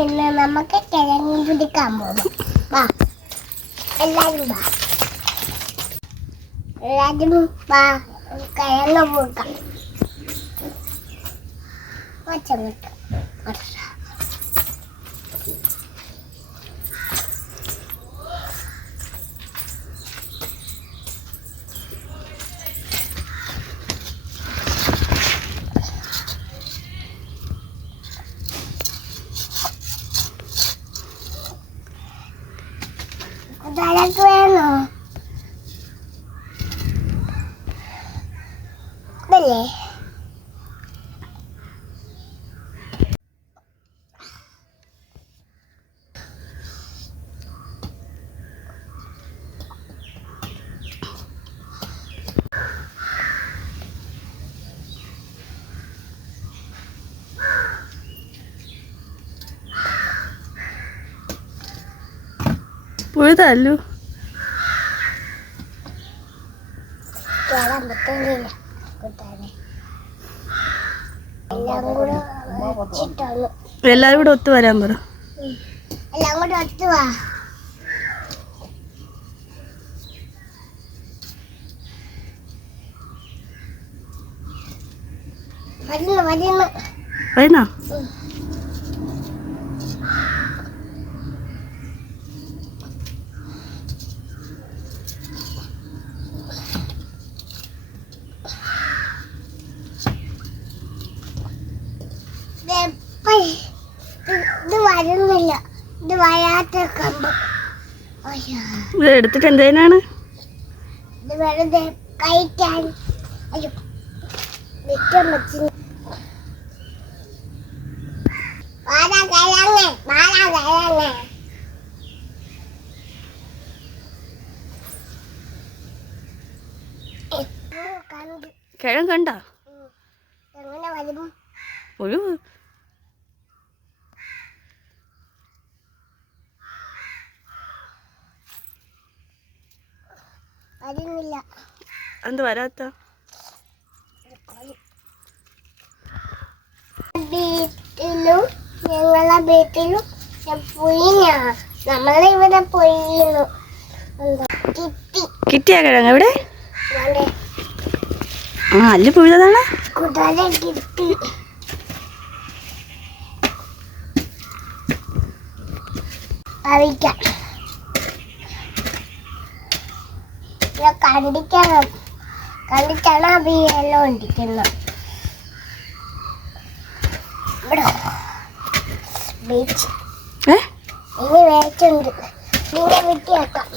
ഇന്ന് നമുക്ക് കിഴങ്ങ് പിടിക്കാൻ പോകും വാ. എല്ലാരും വാ. എല്ലാരും വാ. കിഴങ്ങ് പോകാം വച്ചങ്ങോട്ട് കുട്ടികൾക്ക് ഇതല്ലേ പുഴുതല്ലു കേറാൻ പറ്റുന്നില്ല കൂട്ടുകാരെ എല്ലാം കൂടെ വെച്ചിട്ടാണ്. എല്ലാവരും കൂടെ ഒത്തു വരാൻ പറ. എല്ലാം കൂടെ ഒത്തുവാ വരുന്നു വരുന്നു വരുന്നാ ഇത് വരുന്നില്ല ഇത് വരാത്ത കമ്പ് ഇത് എടുത്തിട്ട് എന്തേനാണ്? ഇത് വെറുതെ കഴിക്കാൻ അയ്യോ വിറ്റം വെച്ച് വാടാ കിഴങ്ങ് വാടാ കിഴങ്ങ് കണ്ട്? കണ്ടോ എങ്ങനെ വരും? വരുന്നില്ല എന്ത് വരാത്ത? വീട്ടിലും ഞങ്ങളെ വീട്ടിലും പൊയിഞ്ഞ നമ്മളെ ഇവിടെ കിട്ടി. കിട്ടിയാ കിഴങ്ങ് ഇവിടെ ആ അല്ല പോയതാണ് കിട്ടി. കഴിക്കാം ഇത് കണ്ടിക്കണം കണ്ടിട്ടാണ് അഭിയെല്ലാം എല്ലാം ബീച്ച്. ഏ? ഇനി വേച്ചുണ്ട് ഇതിനെ വെട്ടിയാക്കാം.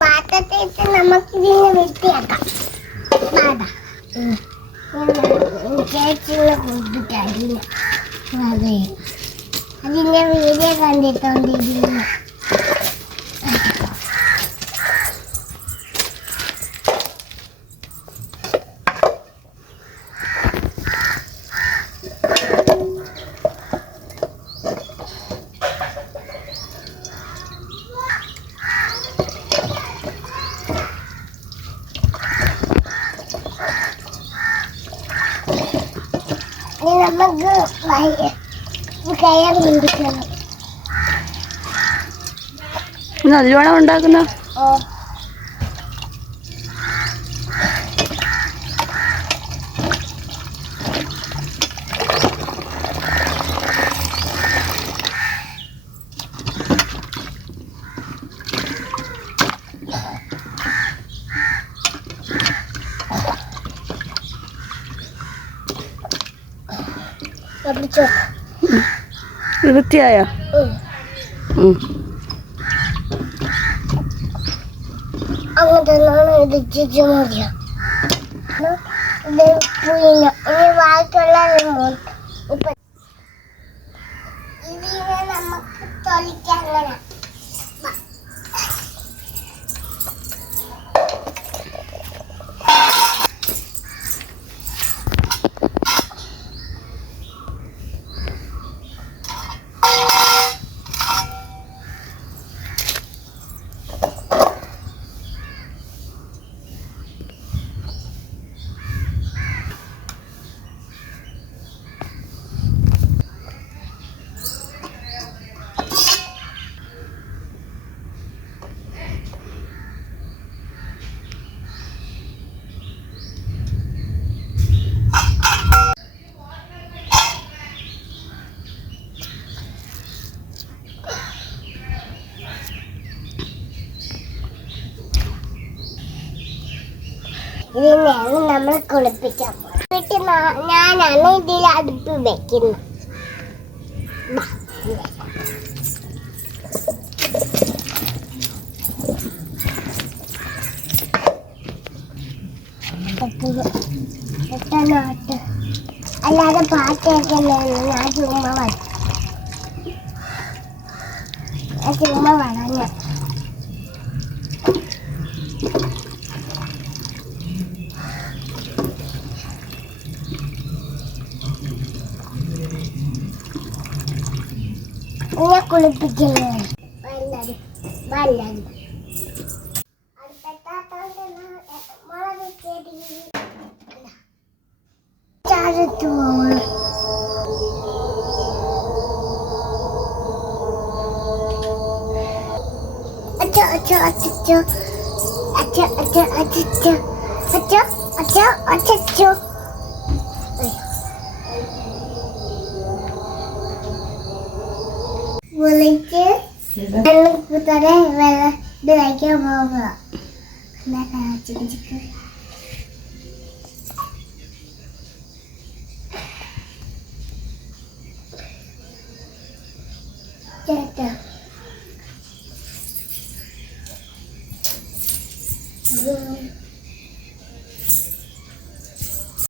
പാത്രത്തേക്ക് നമുക്ക് ഇതിനെ വെട്ടിയാക്കാം ചേച്ചിനെ കൊടുത്തിട്ട് അതിനെ അതെ. അതിന്റെ വീഡിയോ കണ്ടിട്ടോണ്ടിരുന്നു നമുക്ക് വയ- കയർ പിടിക്കണം നല്ലോണം ഉണ്ടാക്കുന്ന? ഓ. ഇപ്പൊ ഇതിനെ നമുക്ക് തൊലിക്കാൻ ഇതിനെയാണ് നമ്മൾ കുളിപ്പിക്കാൻ വീട്ടിൽ ഞാനാണ് ഇതിൽ അടുപ്പ് വെക്കുന്നത്. അല്ലാതെ പാട്ടൊക്കെ ഞാൻ ചുമ്മാ വന്നു ഞാൻ ചുമ്മാ എന്നെ കുളിപ്പിക്കുന്നത് വല്ലതും വല്ലതും ചാരത്ത് പോകണം അച്ഛോ അച്ഛോ അച്ഛോ അച്ഛോ അച്ഛോ അച്ഛോ അച്ഛോ അച്ഛോ അച്ഛോ വിളിച്ച് വെള്ളം കൂട്ടാതെ വെള്ളം ഇത് കഴിക്കാൻ പോകുക ചിക്കൻ ചിക്കൻ. Yeah, yeah.